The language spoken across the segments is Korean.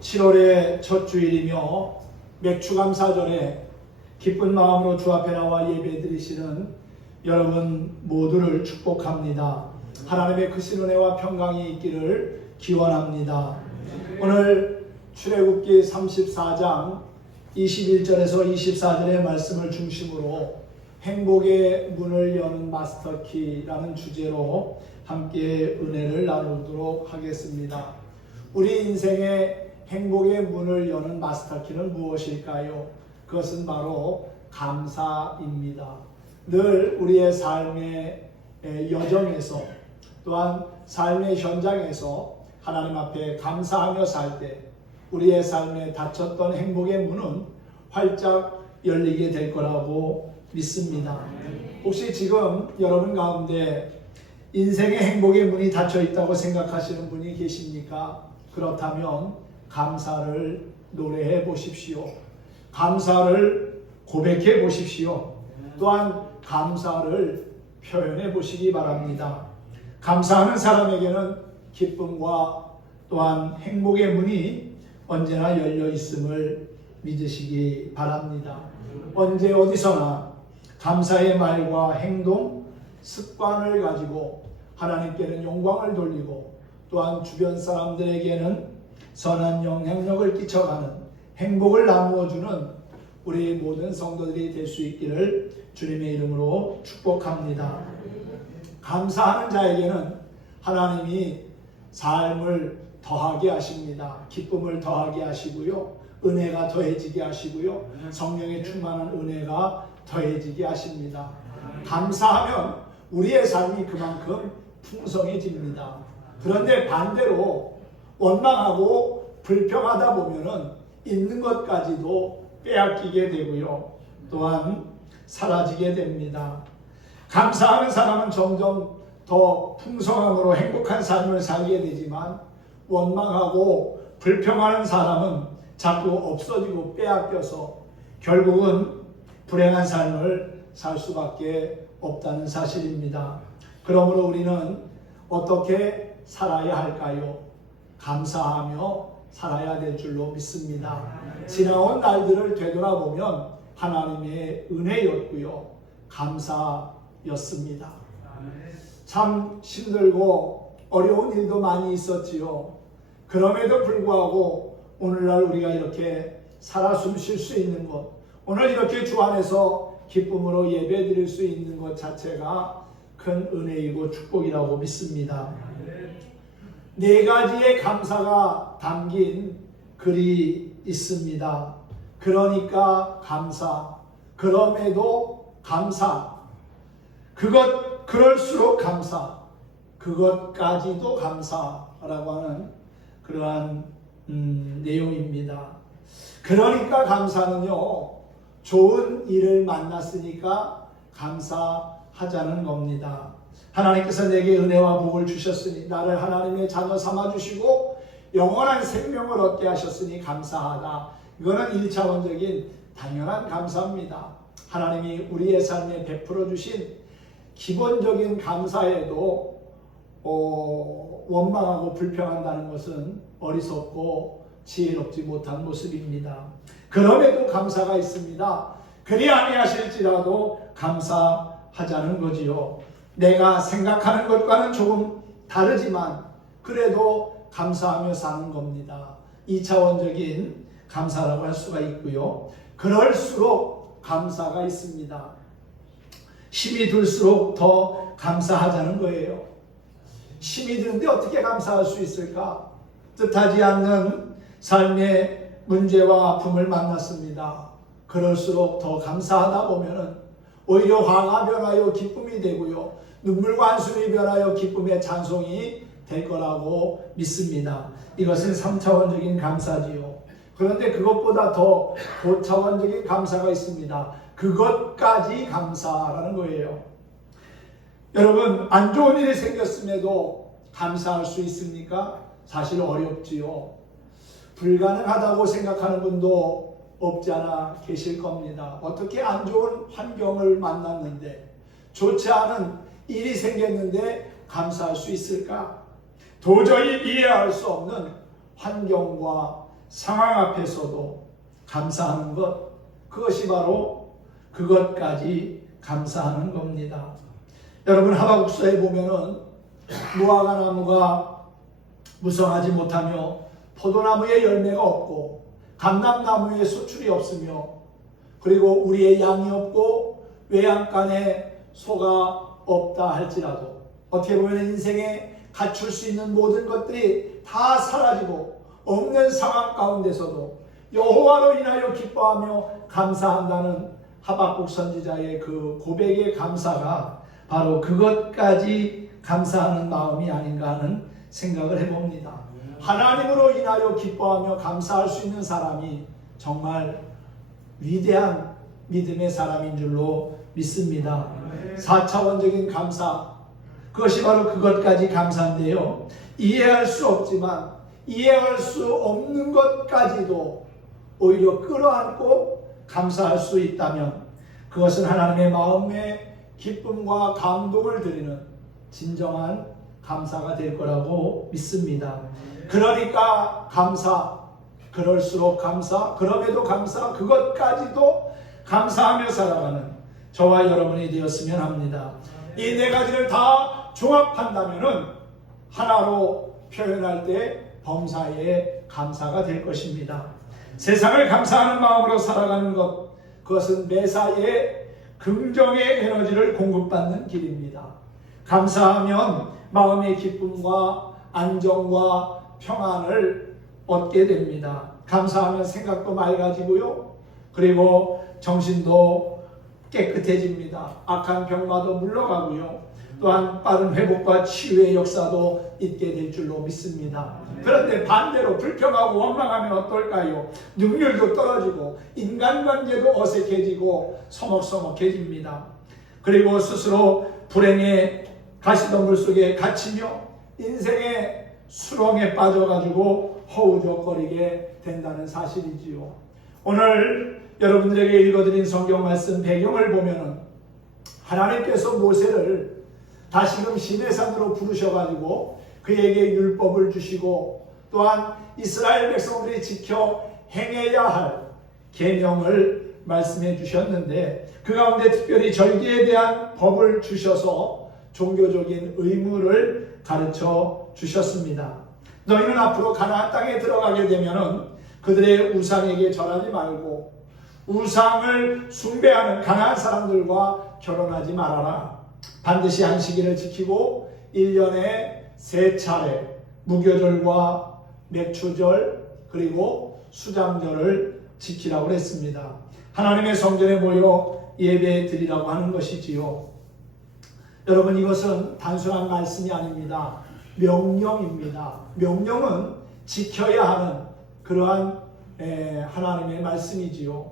7월의 첫 주일이며 맥주감사절에 기쁜 마음으로 주 앞에 나와 예배드리시는 여러분 모두를 축복합니다. 하나님의 크신 은혜와 평강이 있기를 기원합니다. 오늘 출애굽기 34장 21절에서 24절의 말씀을 중심으로 행복의 문을 여는 마스터키라는 주제로 함께 은혜를 나누도록 하겠습니다. 우리 인생의 행복의 문을 여는 마스터키는 무엇일까요? 그것은 바로 감사입니다. 늘 우리의 삶의 여정에서 또한 삶의 현장에서 하나님 앞에 감사하며 살 때 우리의 삶에 닫혔던 행복의 문은 활짝 열리게 될 거라고 믿습니다. 혹시 지금 여러분 가운데 인생의 행복의 문이 닫혀 있다고 생각하시는 분이 계십니까? 그렇다면 감사를 노래해 보십시오. 감사를 고백해 보십시오. 또한 감사를 표현해 보시기 바랍니다. 감사하는 사람에게는 기쁨과 또한 행복의 문이 언제나 열려 있음을 믿으시기 바랍니다. 언제 어디서나 감사의 말과 행동, 습관을 가지고 하나님께는 영광을 돌리고 또한 주변 사람들에게는 선한 영향력을 끼쳐가는 행복을 나누어주는 우리 모든 성도들이 될 수 있기를 주님의 이름으로 축복합니다. 감사하는 자에게는 하나님이 삶을 더하게 하십니다. 기쁨을 더하게 하시고요. 은혜가 더해지게 하시고요. 성령의 충만한 은혜가 더해지게 하십니다. 감사하면 우리의 삶이 그만큼 풍성해집니다. 그런데 반대로 원망하고 불평하다 보면은 있는 것까지도 빼앗기게 되고요. 또한 사라지게 됩니다. 감사하는 사람은 점점 더 풍성함으로 행복한 삶을 살게 되지만 원망하고 불평하는 사람은 자꾸 없어지고 빼앗겨서 결국은 불행한 삶을 살 수밖에 없다는 사실입니다. 그러므로 우리는 어떻게 살아야 할까요? 감사하며 살아야 될 줄로 믿습니다. 지나온 날들을 되돌아보면 하나님의 은혜였고요. 감사였습니다. 참 힘들고 어려운 일도 많이 있었지요. 그럼에도 불구하고 오늘날 우리가 이렇게 살아 숨 쉴 수 있는 것, 오늘 이렇게 주 안에서 기쁨으로 예배드릴 수 있는 것 자체가 큰 은혜이고 축복이라고 믿습니다. 네 가지의 감사가 담긴 글이 있습니다. 그러니까 감사, 그럼에도 감사, 그럴수록 감사, 그것까지도 감사라고 하는 그러한 내용입니다. 그러니까 감사는요, 좋은 일을 만났으니까 감사하자는 겁니다. 하나님께서 내게 은혜와 복을 주셨으니 나를 하나님의 자녀 삼아주시고 영원한 생명을 얻게 하셨으니 감사하다. 이거는 1차원적인 당연한 감사입니다. 하나님이 우리의 삶에 베풀어 주신 기본적인 감사에도 원망하고 불평한다는 것은 어리석고 지혜롭지 못한 모습입니다. 그럼에도 감사가 있습니다. 그리 아니하실지라도 감사하자는 거지요. 내가 생각하는 것과는 조금 다르지만 그래도 감사하며 사는 겁니다. 2차원적인 감사라고 할 수가 있고요. 그럴수록 감사가 있습니다. 힘이 들수록 더 감사하자는 거예요. 힘이 드는데 어떻게 감사할 수 있을까? 뜻하지 않는 삶의 문제와 아픔을 만났습니다. 그럴수록 더 감사하다 보면은 오히려 화가 변하여 기쁨이 되고요. 눈물과 한숨이 변하여 기쁨의 찬송이 될 거라고 믿습니다. 이것은 3차원적인 감사지요. 그런데 그것보다 더 고차원적인 감사가 있습니다. 그것까지 감사라는 거예요. 여러분, 안 좋은 일이 생겼음에도 감사할 수 있습니까? 사실 어렵지요. 불가능하다고 생각하는 분도 없지 않아 계실 겁니다. 어떻게 안 좋은 환경을 만났는데, 좋지 않은 일이 생겼는데 감사할 수 있을까? 도저히 이해할 수 없는 환경과 상황 앞에서도 감사하는 것, 그것이 바로 그것까지 감사하는 겁니다. 여러분, 하박국서에 보면은 무화과 나무가 무성하지 못하며 포도나무에 열매가 없고 감람나무에 수출이 없으며 그리고 우리의 양이 없고 외양간에 소가 없다 할지라도 어떻게 보면 인생에 갖출 수 있는 모든 것들이 다 사라지고 없는 상황 가운데서도 여호와로 인하여 기뻐하며 감사한다는 하박국 선지자의 그 고백의 감사가 바로 그것까지 감사하는 마음이 아닌가 하는 생각을 해봅니다. 하나님으로 인하여 기뻐하며 감사할 수 있는 사람이 정말 위대한 믿음의 사람인 줄로 믿습니다. 4차원적인 감사, 그것이 바로 그것까지 감사인데요. 이해할 수 없지만 이해할 수 없는 것까지도 오히려 끌어안고 감사할 수 있다면 그것은 하나님의 마음에 기쁨과 감동을 드리는 진정한 감사가 될 거라고 믿습니다. 그러니까 감사, 그럴수록 감사, 그럼에도 감사, 그것까지도 감사하며 살아가는 저와 여러분이 되었으면 합니다. 이 네 가지를 다 종합한다면은 하나로 표현할 때 범사에 감사가 될 것입니다. 세상을 감사하는 마음으로 살아가는 것, 그것은 매사에 긍정의 에너지를 공급받는 길입니다. 감사하면 마음의 기쁨과 안정과 평안을 얻게 됩니다. 감사하면 생각도 맑아지고요. 그리고 정신도 깨끗해집니다. 악한 병마도 물러가고요. 또한 빠른 회복과 치유의 역사도 있게 될 줄로 믿습니다. 그런데 반대로 불평하고 원망하면 어떨까요? 능률도 떨어지고 인간관계도 어색해지고 서먹서먹해집니다. 그리고 스스로 불행의 가시덤불 속에 갇히며 인생의 수렁에 빠져가지고 허우적거리게 된다는 사실이지요. 오늘 여러분들에게 읽어드린 성경 말씀 배경을 보면은 하나님께서 모세를 다시금 시내산으로 부르셔가지고 그에게 율법을 주시고 또한 이스라엘 백성들이 지켜 행해야 할 계명을 말씀해 주셨는데 그 가운데 특별히 절기에 대한 법을 주셔서 종교적인 의무를 가르쳐 주셨습니다. 너희는 앞으로 가나안 땅에 들어가게 되면은 그들의 우상에게 절하지 말고 우상을 숭배하는 가나안 사람들과 결혼하지 말아라. 반드시 안식일을 지키고 1년에 3차례 무교절과 맥추절 그리고 수장절을 지키라고 했습니다. 하나님의 성전에 모여 예배 드리라고 하는 것이지요. 여러분, 이것은 단순한 말씀이 아닙니다. 명령입니다. 명령은 지켜야 하는 그러한 하나님의 말씀이지요.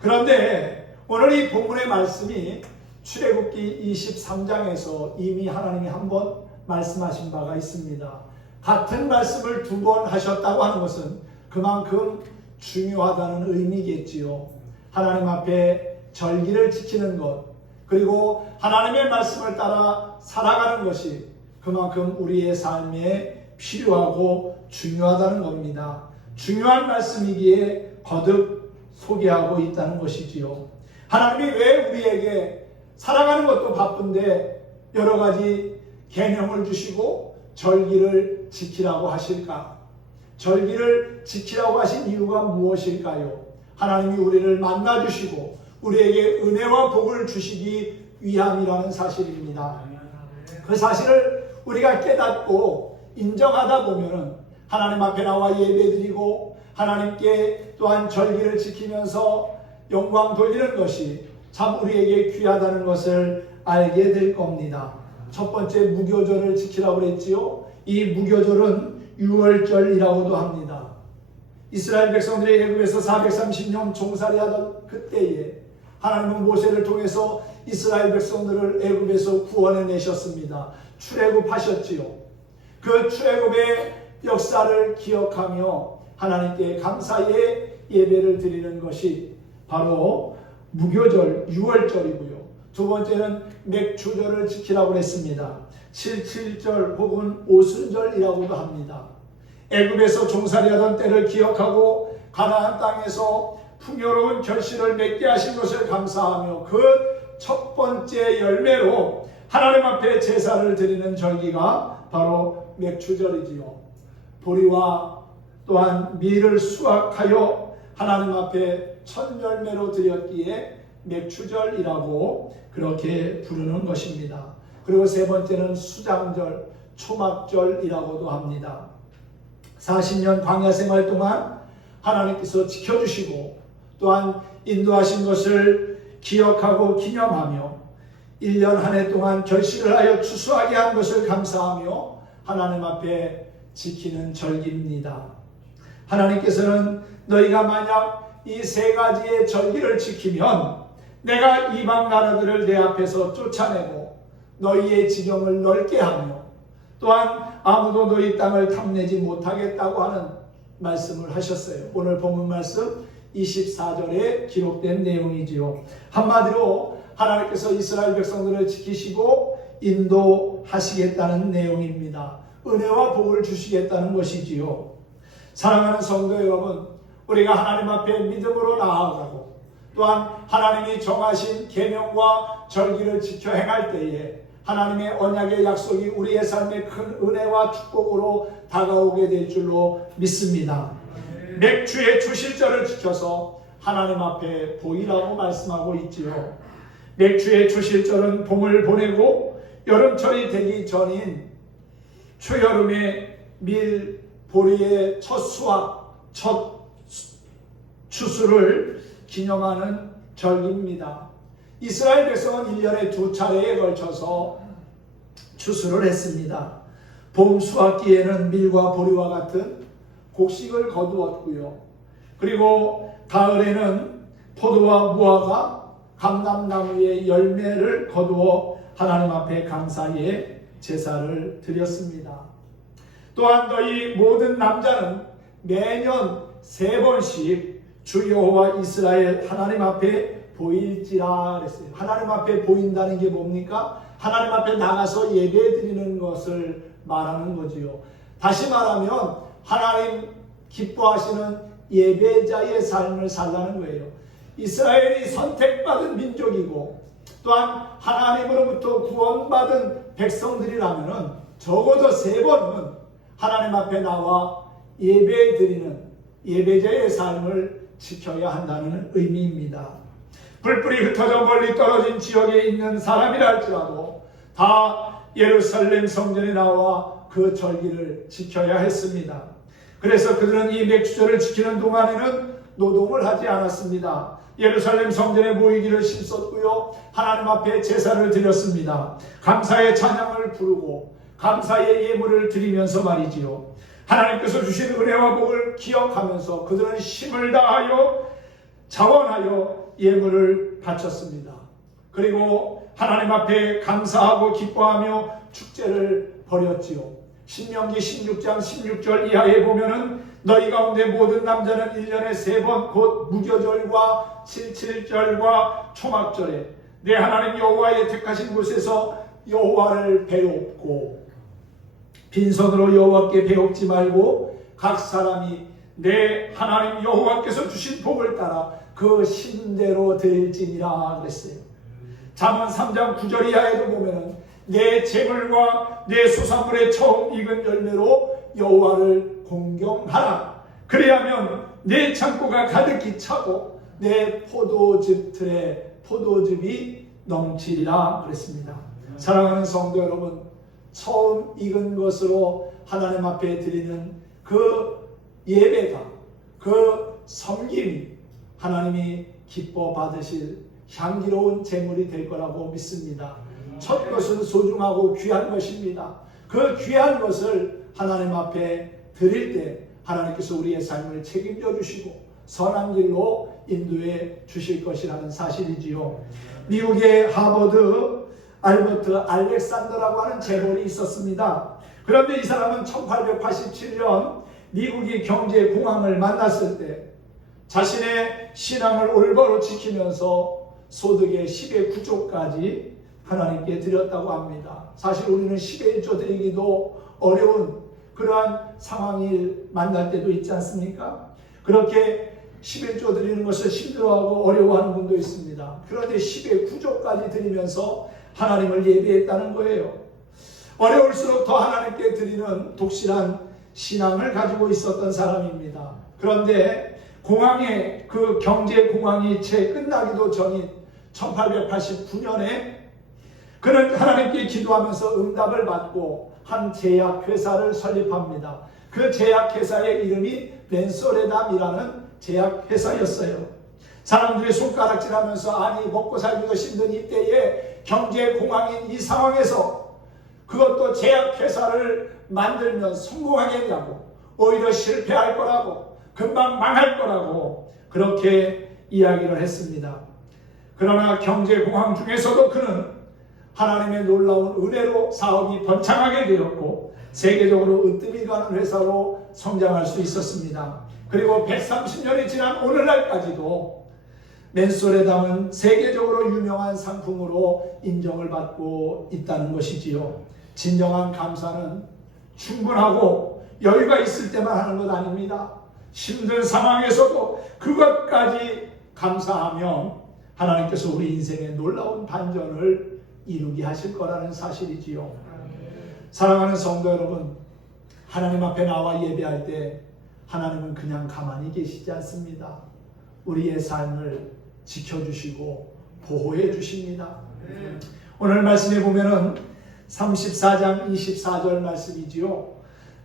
그런데 오늘 이 본문의 말씀이 출애굽기 23장에서 이미 하나님이 한번 말씀하신 바가 있습니다. 같은 말씀을 2번 하셨다고 하는 것은 그만큼 중요하다는 의미겠지요. 하나님 앞에 절기를 지키는 것, 그리고 하나님의 말씀을 따라 살아가는 것이 그만큼 우리의 삶에 필요하고 중요하다는 겁니다. 중요한 말씀이기에 거듭 소개하고 있다는 것이지요. 하나님이 왜 우리에게 살아가는 것도 바쁜데 여러 가지 계명을 주시고 절기를 지키라고 하실까? 절기를 지키라고 하신 이유가 무엇일까요? 하나님이 우리를 만나주시고 우리에게 은혜와 복을 주시기 위함이라는 사실입니다. 그 사실을 우리가 깨닫고 인정하다 보면은 하나님 앞에 나와 예배드리고 하나님께 또한 절기를 지키면서 영광 돌리는 것이 참 우리에게 귀하다는 것을 알게 될 겁니다. 첫 번째 무교절을 지키라고 그랬지요. 이 무교절은 유월절이라고도 합니다. 이스라엘 백성들이 애굽에서 430년 종살이하던 그때에 하나님은 모세를 통해서 이스라엘 백성들을 애굽에서 구원해 내셨습니다. 출애굽하셨지요. 그 출애굽의 역사를 기억하며 하나님께 감사의 예배를 드리는 것이 바로 무교절 유월절이고요. 두 번째는 맥추절을 지키라고 했습니다. 77절 혹은 오순절이라고도 합니다. 애굽에서 종살이하던 때를 기억하고 가나안 땅에서 풍요로운 결실을 맺게 하신 것을 감사하며 그 첫 번째 열매로 하나님 앞에 제사를 드리는 절기가 바로 맥추절이지요. 보리와 또한 밀을 수확하여 하나님 앞에 첫 열매로 드렸기에 맥추절이라고 그렇게 부르는 것입니다. 그리고 세 번째는 수장절, 초막절이라고도 합니다. 40년 광야 생활 동안 하나님께서 지켜주시고 또한 인도하신 것을 기억하고 기념하며 1년 한 해 동안 결실을 하여 추수하게 한 것을 감사하며 하나님 앞에 지키는 절기입니다. 하나님께서는 너희가 만약 이 세 가지의 절기를 지키면 내가 이방 나라들을 내 앞에서 쫓아내고 너희의 지경을 넓게 하며 또한 아무도 너희 땅을 탐내지 못하겠다고 하는 말씀을 하셨어요. 오늘 본문 말씀 24절에 기록된 내용이지요. 한마디로 하나님께서 이스라엘 백성들을 지키시고 인도하시겠다는 내용입니다. 은혜와 복을 주시겠다는 것이지요. 사랑하는 성도 여러분, 우리가 하나님 앞에 믿음으로 나아가고 또한 하나님이 정하신 계명과 절기를 지켜 행할 때에 하나님의 언약의 약속이 우리의 삶에 큰 은혜와 축복으로 다가오게 될 줄로 믿습니다. 맥주의 주실절을 지켜서 하나님 앞에 보이라고 말씀하고 있지요. 맥주의 주실절은 봄을 보내고 여름철이 되기 전인 초여름의 밀, 보리의 첫 수확, 첫 추수를 기념하는 절기입니다. 이스라엘 백성은 1년에 2차례에 걸쳐서 추수를 했습니다. 봄 수확기에는 밀과 보리와 같은 곡식을 거두었고요. 그리고 가을에는 포도와 무화과, 감람나무의 열매를 거두어 하나님 앞에 감사의 제사를 드렸습니다. 또한 너희 모든 남자는 매년 3번씩 주 여호와 이스라엘 하나님 앞에 보일지라 그랬어요. 하나님 앞에 보인다는 게 뭡니까? 하나님 앞에 나가서 예배 드리는 것을 말하는 거지요. 다시 말하면 하나님 기뻐하시는 예배자의 삶을 살라는 거예요. 이스라엘이 선택받은 민족이고 또한 하나님으로부터 구원받은 백성들이라면 적어도 3번은 하나님 앞에 나와 예배 드리는 예배자의 삶을 지켜야 한다는 의미입니다. 불불이 흩어져 멀리 떨어진 지역에 있는 사람이라 할지라도 다 예루살렘 성전에 나와 그 절기를 지켜야 했습니다. 그래서 그들은 이 맥주절을 지키는 동안에는 노동을 하지 않았습니다. 예루살렘 성전에 모이기를 힘썼고요. 하나님 앞에 제사를 드렸습니다. 감사의 찬양을 부르고 감사의 예물을 드리면서 말이지요. 하나님께서 주신 은혜와 복을 기억하면서 그들은 힘을 다하여 자원하여 예물을 바쳤습니다. 그리고 하나님 앞에 감사하고 기뻐하며 축제를 벌였지요. 신명기 16장 16절 이하에 보면은 너희 가운데 모든 남자는 1년에 3번 곧 무교절과 칠칠절과 초막절에 내 하나님 여호와의 택하신 곳에서 여호와를 배웁고 빈손으로 여호와께 배웁지 말고 각 사람이 내 하나님 여호와께서 주신 복을 따라 그 신대로 드릴지니라 그랬어요. 잠언 3장 9절 이하에도 보면은 내 재물과 내 소산물의 처음 익은 열매로 여호와를 공경하라. 그래야면 내 창고가 가득히 차고 내 포도즙 틀에 포도즙이 넘치리라 그랬습니다. 사랑하는 성도 여러분, 처음 익은 것으로 하나님 앞에 드리는 그 예배가, 그 섬김이 하나님이 기뻐 받으실 향기로운 제물이 될 거라고 믿습니다. 첫 것은 소중하고 귀한 것입니다. 그 귀한 것을 하나님 앞에 드릴 때 하나님께서 우리의 삶을 책임져 주시고 선한 길로 인도해 주실 것이라는 사실이지요. 미국의 하버드 알버트 알렉산더라고 하는 재벌이 있었습니다. 그런데 이 사람은 1887년 미국이 경제 공황을 만났을 때 자신의 신앙을 올바로 지키면서 소득의 10의 9조까지 하나님께 드렸다고 합니다. 사실 우리는 10의 1조 드리기도 어려운 그러한 상황을 만날 때도 있지 않습니까? 그렇게 11조 드리는 것을 힘들어하고 어려워하는 분도 있습니다. 그런데 10의 9조까지 드리면서 하나님을 예배했다는 거예요. 어려울수록 더 하나님께 드리는 독실한 신앙을 가지고 있었던 사람입니다. 그런데 공황의 그 경제 공황이 채 끝나기도 전인 1889년에 그는 하나님께 기도하면서 응답을 받고 한 제약회사를 설립합니다. 그 제약회사의 이름이 멘소레담이라는 제약회사였어요. 사람들이 손가락질하면서 아니 먹고 살기도 힘든 이때에 경제 공황인 이 상황에서 그것도 제약회사를 만들면 성공하겠냐고, 오히려 실패할 거라고, 금방 망할 거라고 그렇게 이야기를 했습니다. 그러나 경제 공황 중에서도 그는 하나님의 놀라운 은혜로 사업이 번창하게 되었고 세계적으로 으뜸이 가는 회사로 성장할 수 있었습니다. 그리고 130년이 지난 오늘날까지도 맨소레담은 세계적으로 유명한 상품으로 인정을 받고 있다는 것이지요. 진정한 감사는 충분하고 여유가 있을 때만 하는 것 아닙니다. 힘든 상황에서도 그것까지 감사하면 하나님께서 우리 인생에 놀라운 반전을 이루게 하실 거라는 사실이지요. 사랑하는 성도 여러분, 하나님 앞에 나와 예배할 때 하나님은 그냥 가만히 계시지 않습니다. 우리의 삶을 지켜주시고 보호해 주십니다. 오늘 말씀에 보면은 34장 24절 말씀이지요.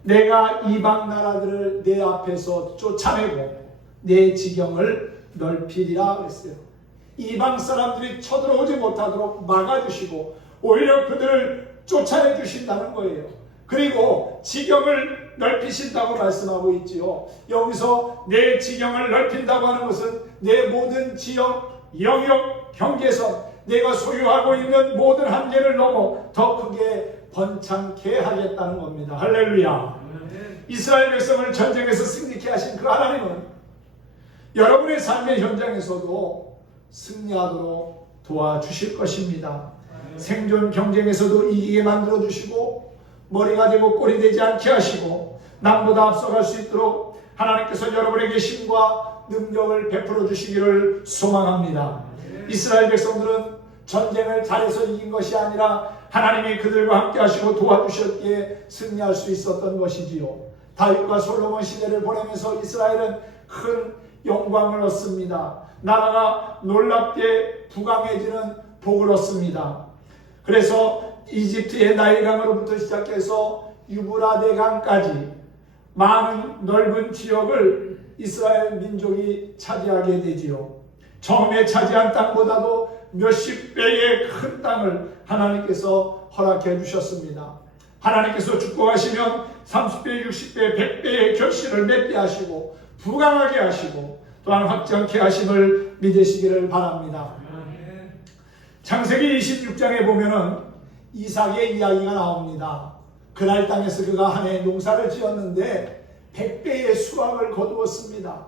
내가 이방 나라들을 내 앞에서 쫓아내고 내 지경을 넓히리라 그랬어요. 이방 사람들이 쳐들어오지 못하도록 막아주시고 오히려 그들을 쫓아내 주신다는 거예요. 그리고 지경을 넓히신다고 말씀하고 있지요. 여기서 내 지경을 넓힌다고 하는 것은 내 모든 지역, 영역, 경계선, 내가 소유하고 있는 모든 한계를 넘어 더 크게 번창케 하겠다는 겁니다. 할렐루야. 이스라엘 백성을 전쟁에서 승리케 하신 그 하나님은 여러분의 삶의 현장에서도 승리하도록 도와주실 것입니다. 생존 경쟁에서도 이기게 만들어 주시고 머리가 되고 꼴이 되지 않게 하시고 남보다 앞서갈 수 있도록 하나님께서 여러분에게 힘과 능력을 베풀어 주시기를 소망합니다. 이스라엘 백성들은 전쟁을 잘해서 이긴 것이 아니라 하나님이 그들과 함께 하시고 도와주셨기에 승리할 수 있었던 것이지요. 다윗과 솔로몬 시대를 보내면서 이스라엘은 큰 영광을 얻습니다. 나라가 놀랍게 부강해지는 복을 얻습니다. 그래서 이집트의 나일강으로부터 시작해서 유브라데 강까지 많은 넓은 지역을 이스라엘 민족이 차지하게 되지요. 처음에 차지한 땅보다도 몇십 배의 큰 땅을 하나님께서 허락해 주셨습니다. 하나님께서 축복하시면 30배, 60배, 100배의 결실을 맺게 하시고 부강하게 하시고 또한 확장케 하심을 믿으시기를 바랍니다. 창세기 26장에 보면은 이삭의 이야기가 나옵니다. 그날 땅에서 그가 한 해 농사를 지었는데 100배의 수확을 거두었습니다.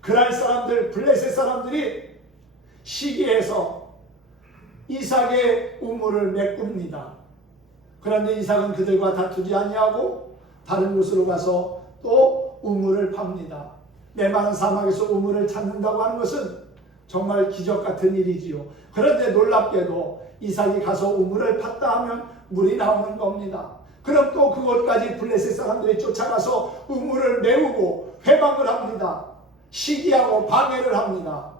그날 사람들, 블레셋 사람들이 시기해서 이삭의 우물을 메꿉니다. 그런데 이삭은 그들과 다투지 아니하고 다른 곳으로 가서 또 우물을 팝니다. 메마른 사막에서 우물을 찾는다고 하는 것은 정말 기적 같은 일이지요. 그런데 놀랍게도 이삭이 가서 우물을 팠다 하면 물이 나오는 겁니다. 그럼 또 그곳까지 블레셋 사람들이 쫓아가서 우물을 메우고 회방을 합니다. 시기하고 방해를 합니다.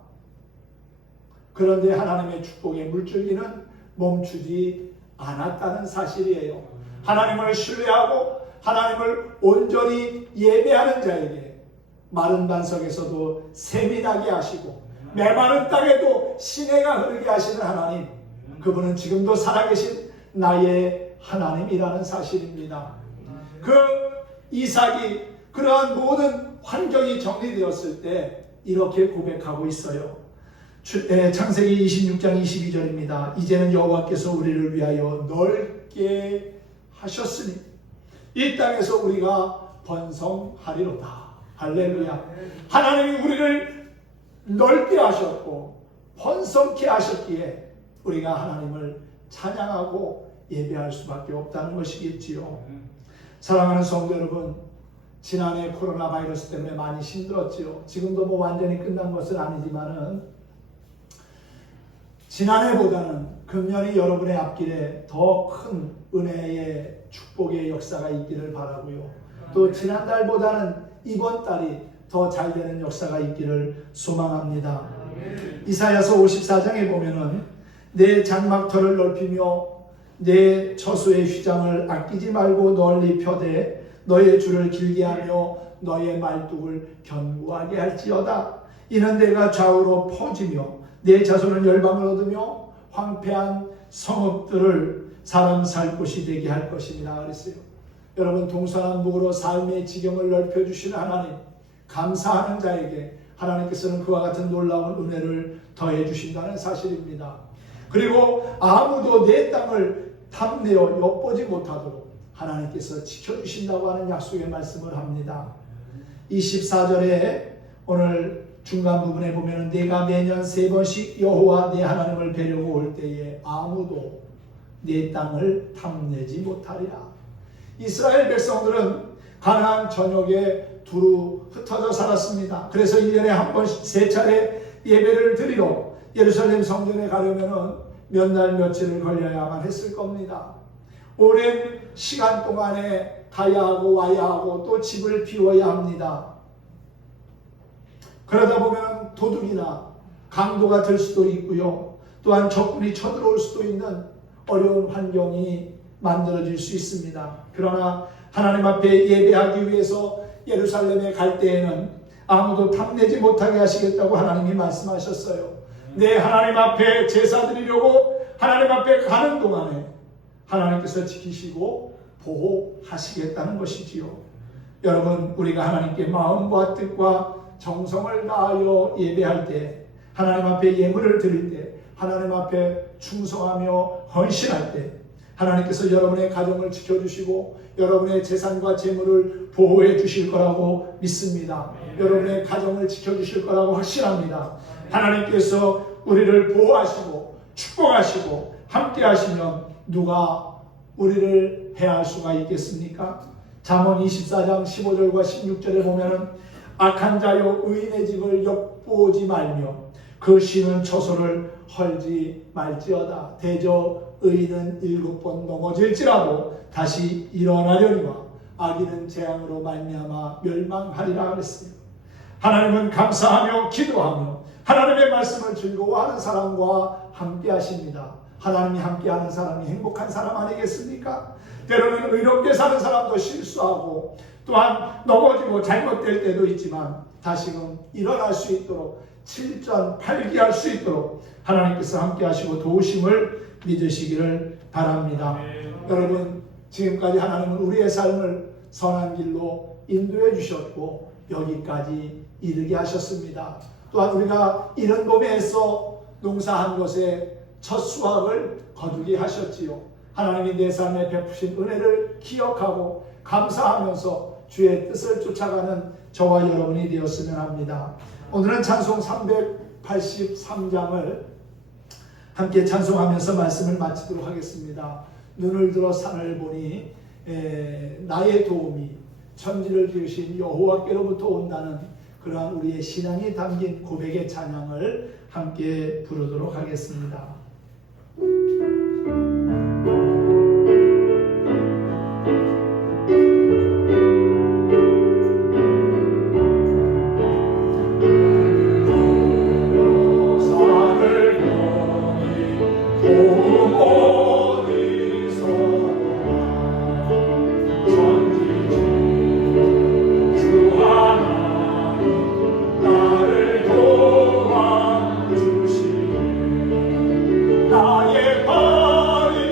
그런데 하나님의 축복의 물줄기는 멈추지 않았다는 사실이에요. 하나님을 신뢰하고 하나님을 온전히 예배하는 자에게 마른 반석에서도 샘이 나게 하시고 메마른 땅에도 시내가 흐르게 하시는 하나님, 그분은 지금도 살아계신 나의 하나님이라는 사실입니다. 그 이삭이 그러한 모든 환경이 정리되었을 때 이렇게 고백하고 있어요. 창세기 26장 22절입니다. 이제는 여호와께서 우리를 위하여 넓게 하셨으니 이 땅에서 우리가 번성하리로다. 할렐루야. 하나님이 우리를 넓게 하셨고 번성케 하셨기에 우리가 하나님을 찬양하고 예배할 수밖에 없다는 것이겠지요. 사랑하는 성도 여러분, 지난해 코로나 바이러스 때문에 많이 힘들었지요. 지금도 뭐 완전히 끝난 것은 아니지만은 지난해보다는 금년이 여러분의 앞길에 더 큰 은혜의 축복의 역사가 있기를 바라고요. 또 지난달보다는 이번 달이 더 잘 되는 역사가 있기를 소망합니다. 이사야서 54장에 보면은 내 장막터를 넓히며 내 처소의 휘장을 아끼지 말고 널리 펴되 너의 줄을 길게 하며 너의 말뚝을 견고하게 할지어다. 이는 내가 좌우로 퍼지며 내 자손은 열방을 얻으며 황폐한 성읍들을 사람 살 곳이 되게 할 것입니다. 그랬어요. 여러분, 동서남북으로 삶의 지경을 넓혀주시는 하나님, 감사하는 자에게 하나님께서는 그와 같은 놀라운 은혜를 더해 주신다는 사실입니다. 그리고 아무도 내 땅을 탐내어 엿보지 못하도록 하나님께서 지켜주신다고 하는 약속의 말씀을 합니다. 24절에 오늘 중간 부분에 보면 내가 매년 3번씩 여호와 내 하나님을 뵈려고 올 때에 아무도 내 땅을 탐내지 못하리라. 이스라엘 백성들은 가나안 전역에 두루 흩어져 살았습니다. 그래서 1년에 한 번씩 3차례 예배를 드리러 예루살렘 성전에 가려면 몇 날 며칠을 걸려야만 했을 겁니다. 오랜 시간 동안에 가야 하고 와야 하고 또 집을 비워야 합니다. 그러다 보면 도둑이나 강도가 될 수도 있고요. 또한 적군이 쳐들어올 수도 있는 어려운 환경이 만들어질 수 있습니다. 그러나 하나님 앞에 예배하기 위해서 예루살렘에 갈 때에는 아무도 탐내지 못하게 하시겠다고 하나님이 말씀하셨어요. 내 하나님 앞에 제사 드리려고 하나님 앞에 가는 동안에 하나님께서 지키시고 보호하시겠다는 것이지요. 여러분, 우리가 하나님께 마음과 뜻과 정성을 다하여 예배할 때, 하나님 앞에 예물을 드릴 때, 하나님 앞에 충성하며 헌신할 때 하나님께서 여러분의 가정을 지켜주시고 여러분의 재산과 재물을 보호해 주실 거라고 믿습니다. 여러분의 가정을 지켜주실 거라고 확신합니다. 하나님께서 우리를 보호하시고 축복하시고 함께 하시면 누가 우리를 해할 수가 있겠습니까? 잠언 24장 15절과 16절에 보면은 악한 자여 의인의 집을 엿보지 말며 그 쉬는 처소를 헐지 말지어다. 대저 의인은 7번 넘어질지라도 다시 일어나려니와 악인은 재앙으로 말미암아 멸망하리라 그랬어요. 하나님은 감사하며 기도하며 하나님의 말씀을 즐거워하는 사람과 함께 하십니다. 하나님이 함께하는 사람이 행복한 사람 아니겠습니까? 때로는 의롭게 사는 사람도 실수하고 또한 넘어지고 잘못될 때도 있지만 다시금 일어날 수 있도록 7전 8기할 수 있도록 하나님께서 함께 하시고 도우심을 믿으시기를 바랍니다. 여러분, 지금까지 하나님은 우리의 삶을 선한 길로 인도해 주셨고 여기까지 이르게 하셨습니다. 또한 우리가 이른 봄에 애써 농사한 것에 첫 수확을 거두게 하셨지요. 하나님이 내 삶에 베푸신 은혜를 기억하고 감사하면서 주의 뜻을 쫓아가는 저와 여러분이 되었으면 합니다. 오늘은 찬송 383장을 함께 찬송하면서 말씀을 마치도록 하겠습니다. 눈을 들어 산을 보니 나의 도움이 천지를 지으신 여호와께로부터 온다는 그러한 우리의 신앙이 담긴 고백의 찬양을 함께 부르도록 하겠습니다. 나의 발이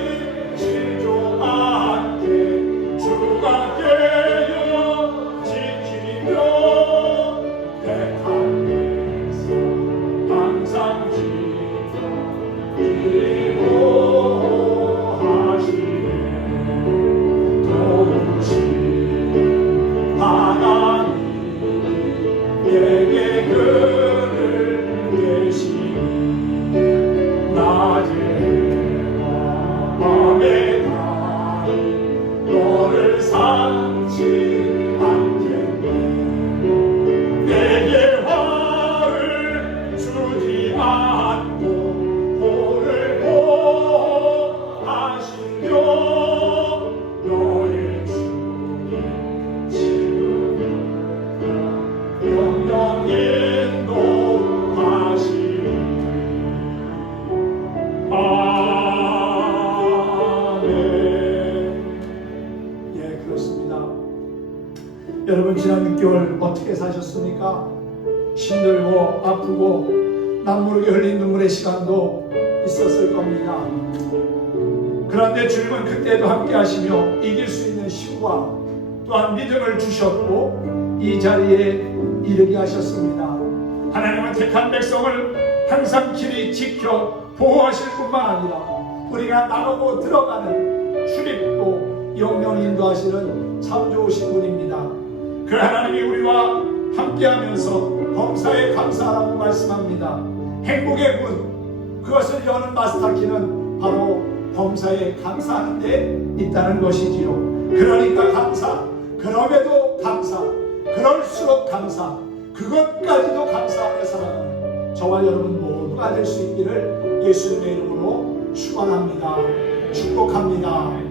여러분 지난 6개월 어떻게 사셨습니까? 힘들고 아프고 남모르게 흘린 눈물의 시간도 있었을 겁니다. 그런데 주님은 그때도 함께 하시며 이길 수 있는 힘과 또한 믿음을 주셨고 이 자리에 이르게 하셨습니다. 하나님은 택한 백성을 항상 길이 지켜 보호하실 뿐만 아니라 우리가 나가고 들어가는 출입도 영영 인도하시는 참 좋으신 분입니다. 그 하나님이 우리와 함께하면서 범사에 감사하라고 말씀합니다. 행복의 문, 그것을 여는 마스터키는 바로 범사에 감사하는 데 있다는 것이지요. 그러니까 감사, 그럼에도 감사, 그럴수록 감사, 그것까지도 감사하며 살아가는 저와 여러분 모두가 될 수 있기를 예수님의 이름으로 축원합니다. 축복합니다.